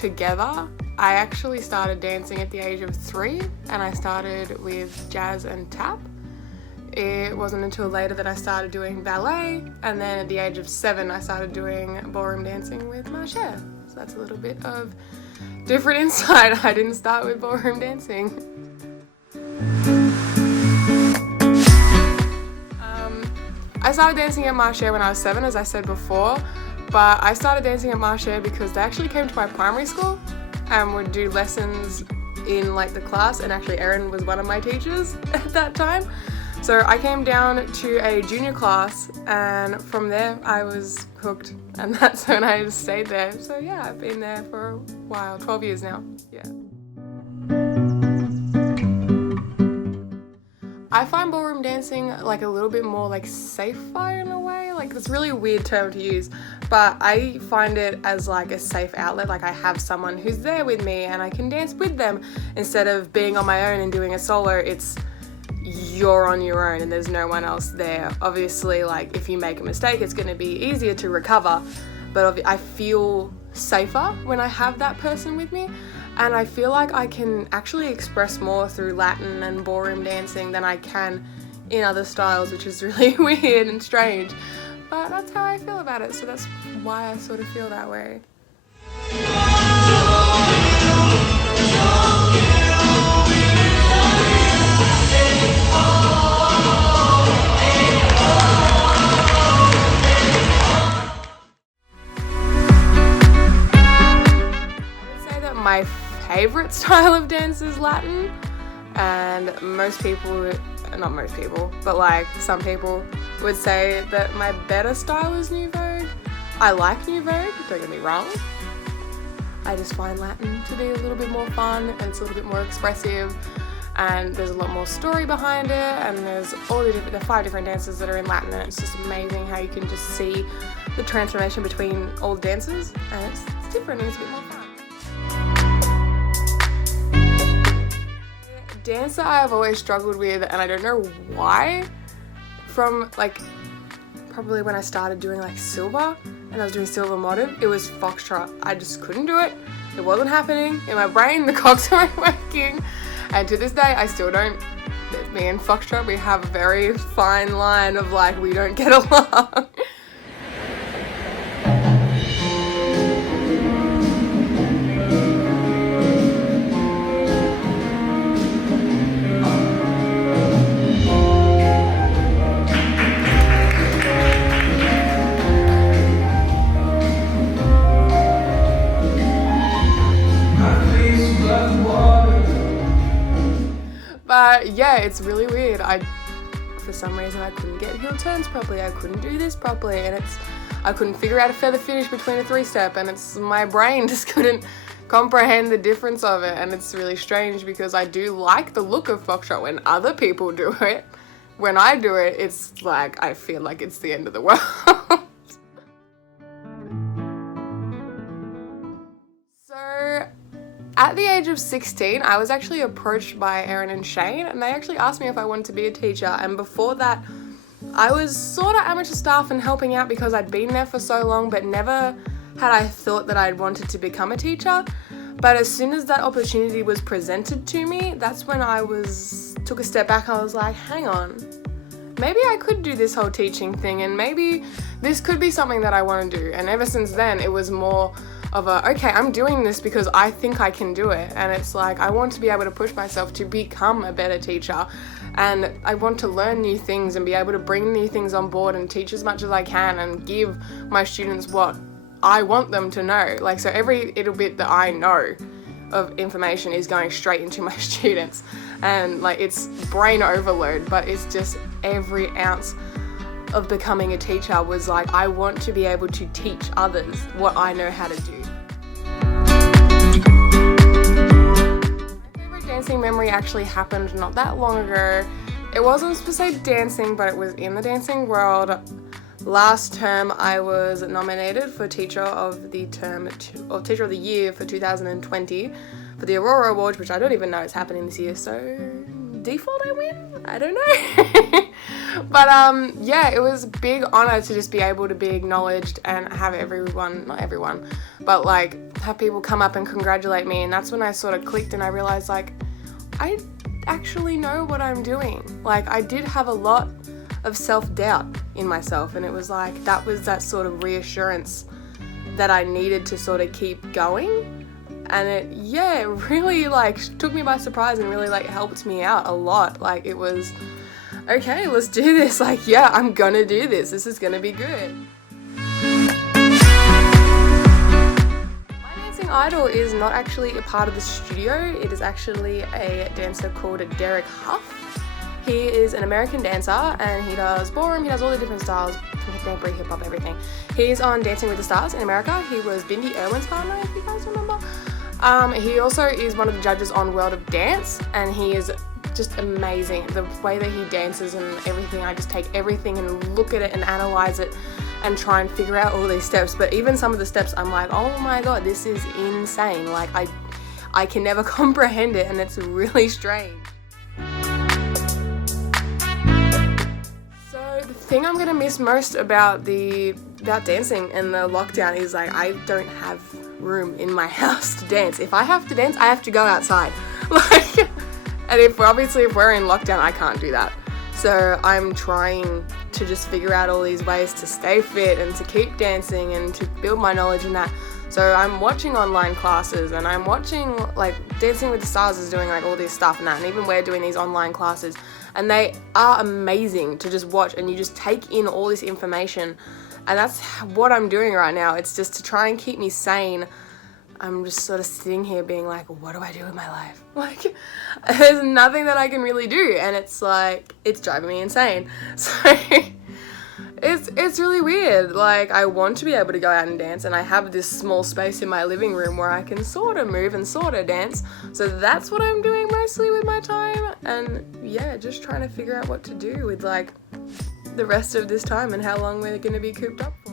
together. I actually started dancing at the age of 3, and I started with jazz and tap. It wasn't until later that I started doing ballet, and then at the age of 7 I started doing ballroom dancing with Marche. So that's a little bit of different insight. I didn't start with ballroom dancing. I started dancing at Marche when I was 7, as I said before, but I started dancing at Marche because they actually came to my primary school and would do lessons in like the class, and actually Erin was one of my teachers at that time. So I came down to a junior class, and from there I was hooked, and that's when I just stayed there. So yeah, I've been there for a while, 12 years now, yeah. I find ballroom dancing like a little bit more like safer in a way. Like, it's a really weird term to use, but I find it as like a safe outlet. Like, I have someone who's there with me and I can dance with them instead of being on my own and doing a solo. It's you're on your own and there's no one else there. Obviously, like, if you make a mistake, it's going to be easier to recover, but I feel safer when I have that person with me. And I feel like I can actually express more through Latin and ballroom dancing than I can in other styles, which is really weird and strange. But that's how I feel about it, so that's why I sort of feel that way. I would say that my favorite style of dance is Latin, and not most people, but like some people would say that my better style is Nouveau. I like Nouveau, don't get me wrong. I just find Latin to be a little bit more fun, and it's a little bit more expressive, and there's a lot more story behind it, and there's there are 5 different dances that are in Latin, and it's just amazing how you can just see the transformation between all the dances, and it's different and it's a bit more fun. Dancer I've always struggled with, and I don't know why, from like probably when I started doing like silver and I was doing silver modern, it was foxtrot. I just couldn't do it. It wasn't happening in my brain. The cogs weren't working, and to this day I still don't. Me and foxtrot, we have a very fine line of like, we don't get along. But yeah, it's really weird. For some reason, I couldn't get heel turns properly. I couldn't do this properly, and I couldn't figure out a feather finish between a 3-step, and my brain just couldn't comprehend the difference of it. And it's really strange because I do like the look of foxtrot when other people do it. When I do it, it's like, I feel like it's the end of the world. At the age of 16, I was actually approached by Erin and Shane, and they actually asked me if I wanted to be a teacher. And before that, I was sort of amateur staff and helping out because I'd been there for so long, but never had I thought that I'd wanted to become a teacher. But as soon as that opportunity was presented to me, that's when I took a step back. I was like, hang on, maybe I could do this whole teaching thing, and maybe this could be something that I want to do. And ever since then, it was more of okay, I'm doing this because I think I can do it, and it's like, I want to be able to push myself to become a better teacher, and I want to learn new things and be able to bring new things on board and teach as much as I can and give my students what I want them to know. Like, so every little bit that I know of information is going straight into my students, and like, it's brain overload, but it's just every ounce of becoming a teacher was like, I want to be able to teach others what I know how to do. My favorite dancing memory actually happened not that long ago. It wasn't per se dancing, but it was in the dancing world. Last term, I was nominated for Teacher of the Teacher of the Year for 2020 for the Aurora Awards, which I don't even know is happening this year, so default I win? I don't know. But yeah, it was a big honor to just be able to be acknowledged and have everyone, not everyone, but like have people come up and congratulate me. And that's when I sort of clicked and I realized like I actually know what I'm doing. Like I did have a lot of self-doubt in myself, and it was like that was that sort of reassurance that I needed to sort of keep going. And it really like took me by surprise and really like helped me out a lot. Like it was, okay, let's do this. Like, yeah, I'm gonna do this. This is gonna be good. My dancing idol is not actually a part of the studio. It is actually a dancer called Derek Hough. He is an American dancer and he does ballroom, he does all the different styles, contemporary, hip hop, everything. He's on Dancing with the Stars in America. He was Bindi Irwin's partner, if you guys remember. He also is one of the judges on World of Dance, and he is just amazing. The way that he dances and everything, I just take everything and look at it and analyze it and try and figure out all these steps. But even some of the steps, I'm like, oh my god, this is insane. Like I can never comprehend it, and it's really strange. So the thing I'm gonna miss most about dancing and the lockdown is like I don't have room in my house to dance. If I have to dance, I have to go outside. Like, and if we're in lockdown, I can't do that. So I'm trying to just figure out all these ways to stay fit and to keep dancing and to build my knowledge in that. So I'm watching online classes, and I'm watching like Dancing with the Stars is doing like all this stuff and that, and even we're doing these online classes, and they are amazing to just watch, and you just take in all this information. And that's what I'm doing right now. It's just to try and keep me sane. I'm just sort of sitting here being like, what do I do with my life? Like, there's nothing that I can really do. And it's like, it's driving me insane. So it's really weird. Like, I want to be able to go out and dance, and I have this small space in my living room where I can sort of move and sort of dance. So that's what I'm doing mostly with my time. And yeah, just trying to figure out what to do with like the rest of this time and how long we're going to be cooped up for.